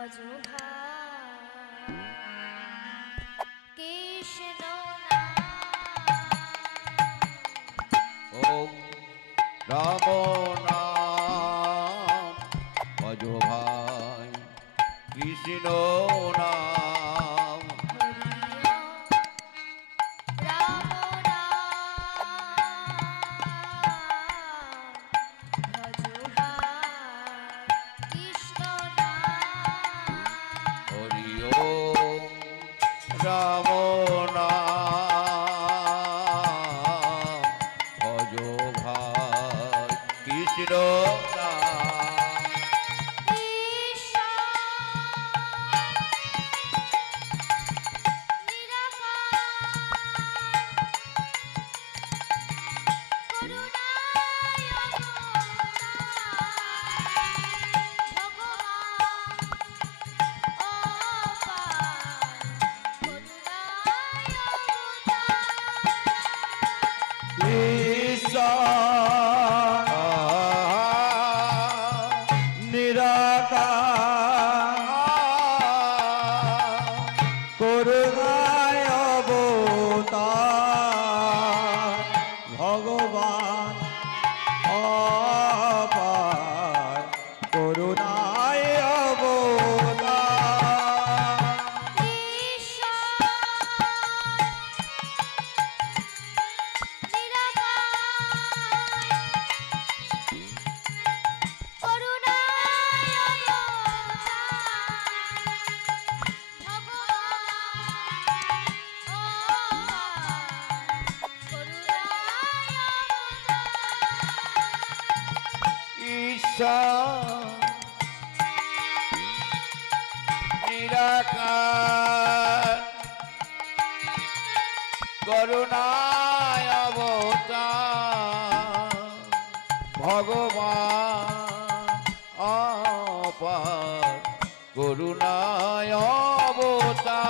ভজো ভাই কৃষ্ণ নাম। ওম রাম নাম ভজো ভাই কৃষ্ণ নাম। হরি ওম রাম নাম ভজো ভাই কৃষ্ণ নাম। নিরাকার করুণায় অবতার ভগবান অপার করুণায় অবতার।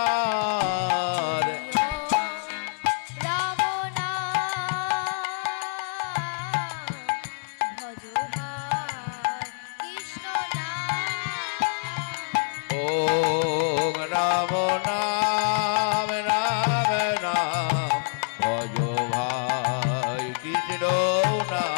ওম রাম নাম রাম নাম ভজো ভাই কৃষ্ণ নাম।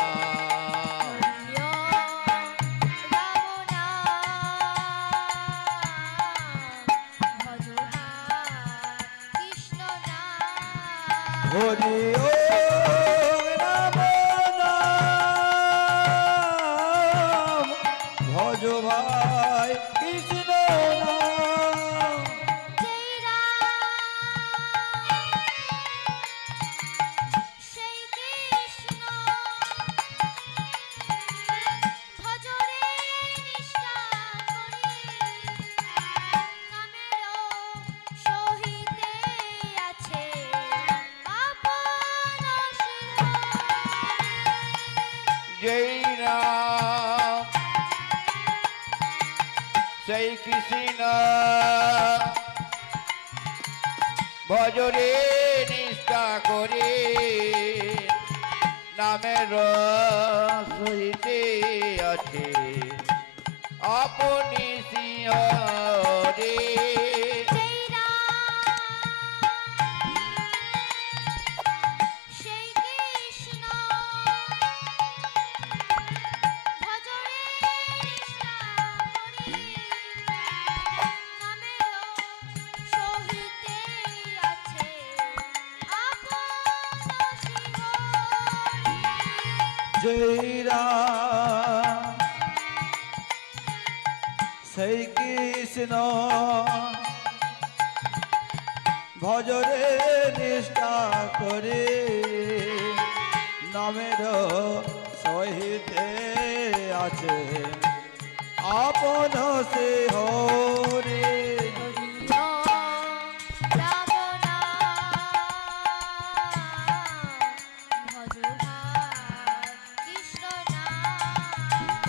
হরি ওম রাম নাম ভজো ভাই কৃষ্ণ নাম। জয় রাম সেই কৃষ্ণ ভজরে নিষ্ঠা করে নামের সহিতে আছে আপনি সিংহরে। জয় রাম সেই কৃষ্ণ ভজরে নিষ্ঠা করে নামের সহিতে আছে আপন সে হরে।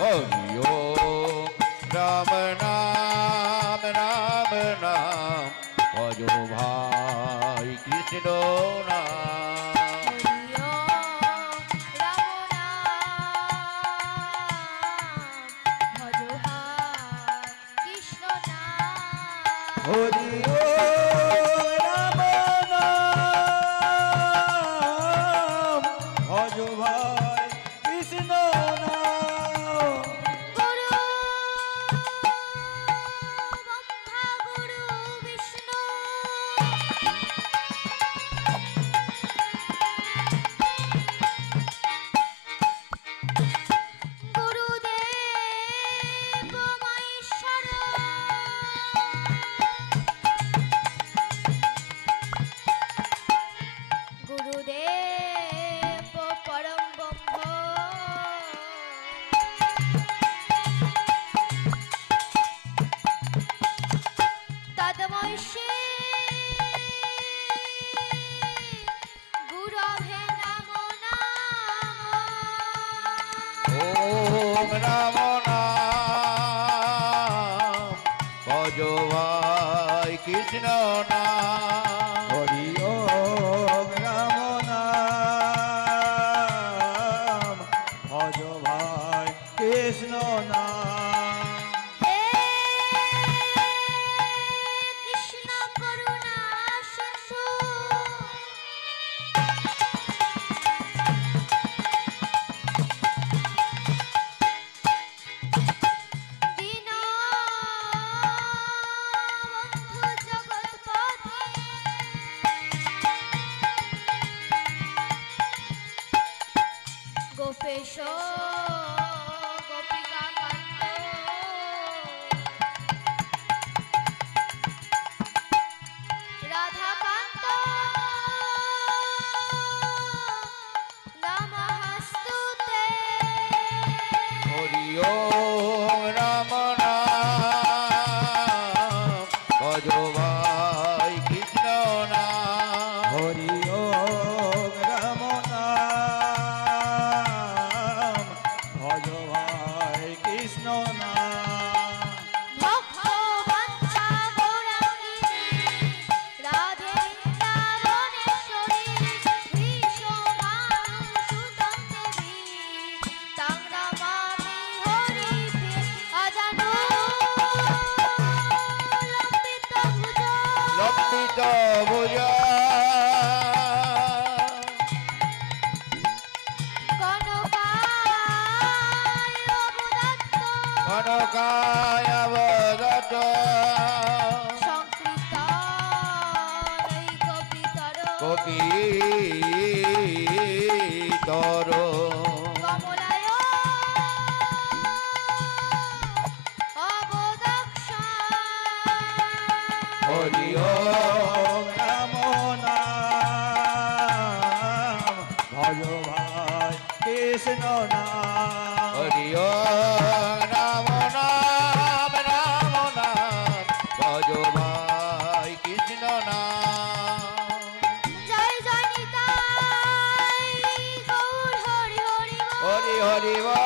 হরি ওম রাম নাম রাম নাম ভজো ভাই কৃষ্ণ নাম। কৃষ্ণ নাম। হরি ও রাম নাম ভজ ভাই কৃষ্ণ নাম গুরু ব্রহ্মা গুরু বিষ্ণু গুরুদেব মহেশ্বর গুরুদেব পরম ব্রহ্ম তদময় শ্রী গুরবে নমো নমঃ ওম রাম নাম ভজ ভাই কৃষ্ণ নাম হরি ও রাম নাম ভজ ভাই কৃষ্ণ নাম হে কৃষ্ণ করুণা সিন্ধু দীনবন্ধু জগৎপতি গোপেশ গোপিকা কান্ত রাধা কান্ত নমস্তুতে হরি ওম রাম নাম ভজ ভাই কৃষ্ণ নাম হরি ও রাম নাম ভজ ভাই কৃষ্ণ নাম ভক্ত বাঞ্ছা গৌরাঙ্গিনী রাধে বৃন্দাবনেশ্বরী ভীষমানুসুতং দেবী তাং নমামি হরিপ্রিয়ে অজানু লম্বিত ভুজ লম্বিত ভুজ কনকায় অবদত্ত কনকায় বদত সংকৃত নৈকপিতর কপিতর কমলায় অবদক্ষ হরি ও ওম রাম নাম ভজ ভাই কৃষ্ণ নাম হরি ওম রাম নাম রাম নাম ভজ ভাই কৃষ্ণ নাম জয় জয় নিতাই গৌর হরি হরি হরি হরি বল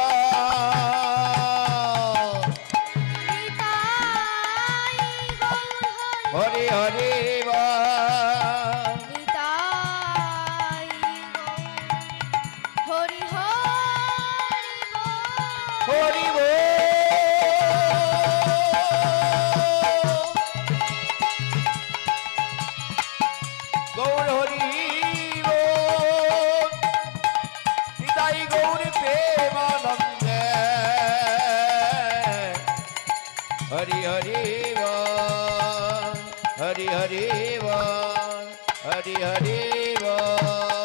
নিতাই গৌর হরি হরি বল নিতাই গৌর হরি হরি হরি বল গৌর হরি বল নিতাই গৌর প্রেমানন্দে হরি হরি বল হরি হরি বল হরি হরি বল